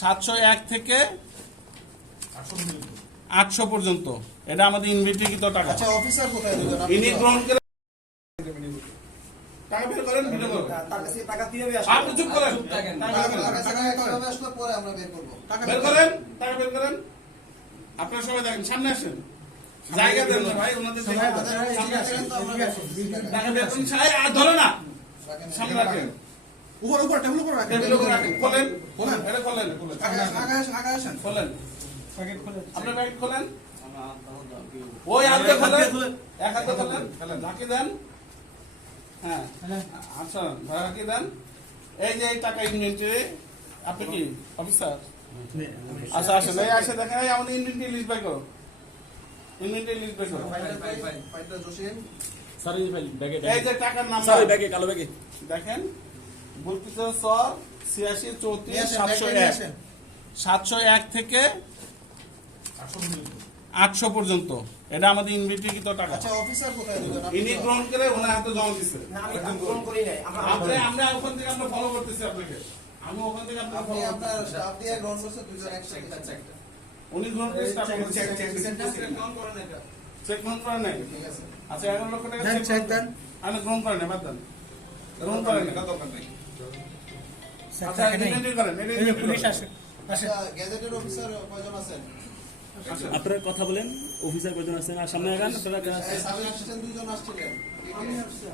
701 থেকে 800 পর্যন্ত। এটা আমাদের ইনভেন্টরিকৃত টাকা। আচ্ছা অফিসার কোথায় দেবেন? ইনি গ্রহণ করে টাকা বের করেন, ভিডিও করেন। তার কাছে টাকা দিয়ে আসবে। আপনি চুপ করেন। টাকা আসলে পরে আমরা বের করব। বের করেন, টাকা বের করেন। আপনারা সবাই দেখেন, সামনে আসেন। জায়গা দেন না ভাই, ওনাদের জায়গা দেন। সামনে আসেন। টাকা বের করেন, আর ধরে না। সামনে রাখেন। উপর টেবিল উপর রাখেন। টেবিলের উপর রাখেন। খোলেন, এটা খোলেন, খোলেন। আগে আসেন। খোলেন। প্যাকেট খোলেন। আপনার প্যাকেট খোলেন। ওই হাতে খোলেন, এক হাতে খোলেন, ঝাঁকি দেন। হ্যাঁ, আচ্ছা ঝাঁকি দেন। এই যে এই টাকা ইনভেন্টরি, আপনি কি অফিসার? আচ্ছা আসেন, এই আসে দেখেন, এই আমাদের ইনভেন্টরি লিস্ট বাই করো। ইনভেন্টরি লিস্ট বাই করো। ফাইলটা জোসেন। স্যার এই ব্যাগে এই যে টাকার নাম স্যার এই ব্যাগে কালো ব্যাগে দেখেন, বলতেছ 86 34 701 701 থেকে 800 পর্যন্ত। এটা আমাদের ইনভেন্টরিকৃত টাকা। আচ্ছা অফিসার কোথায় দেবেন? ইনি গ্রহণ করে ওনার হাতে জমা দিচ্ছে। আমি গ্রহণ করি নাই। আমরা ওখান থেকে আমরা ফলো করতেছি আপনাকে। আমি ওখান থেকে আপনাকে আপনি ফলো আপনার স্টাফ দিয়ে গ্রহণ করছেন দুজন একসাথে। উনি গ্রহণ করে স্টাফ চেক গ্রহণ করেন নাই। ঠিক আছে। আচ্ছা 11 লক্ষ টাকা দেন, চেক দেন। আমি গ্রহণ করেন না, বাদ দেন। গ্রহণ করেন না, দরকার নাই। আচ্ছা ইনভেন্টরি করেন, এটা ইনভেন্টরি আচ্ছা গ্যাজেটেড অফিসার কয়জন আছেন? আপনারা কথা বলেন, অফিসার কয়জন আছেন আর সামনে আগান আপনারা সাব অ্যাসিস্ট্যান্ট দুজন আসছিলেন। আমি আসছি।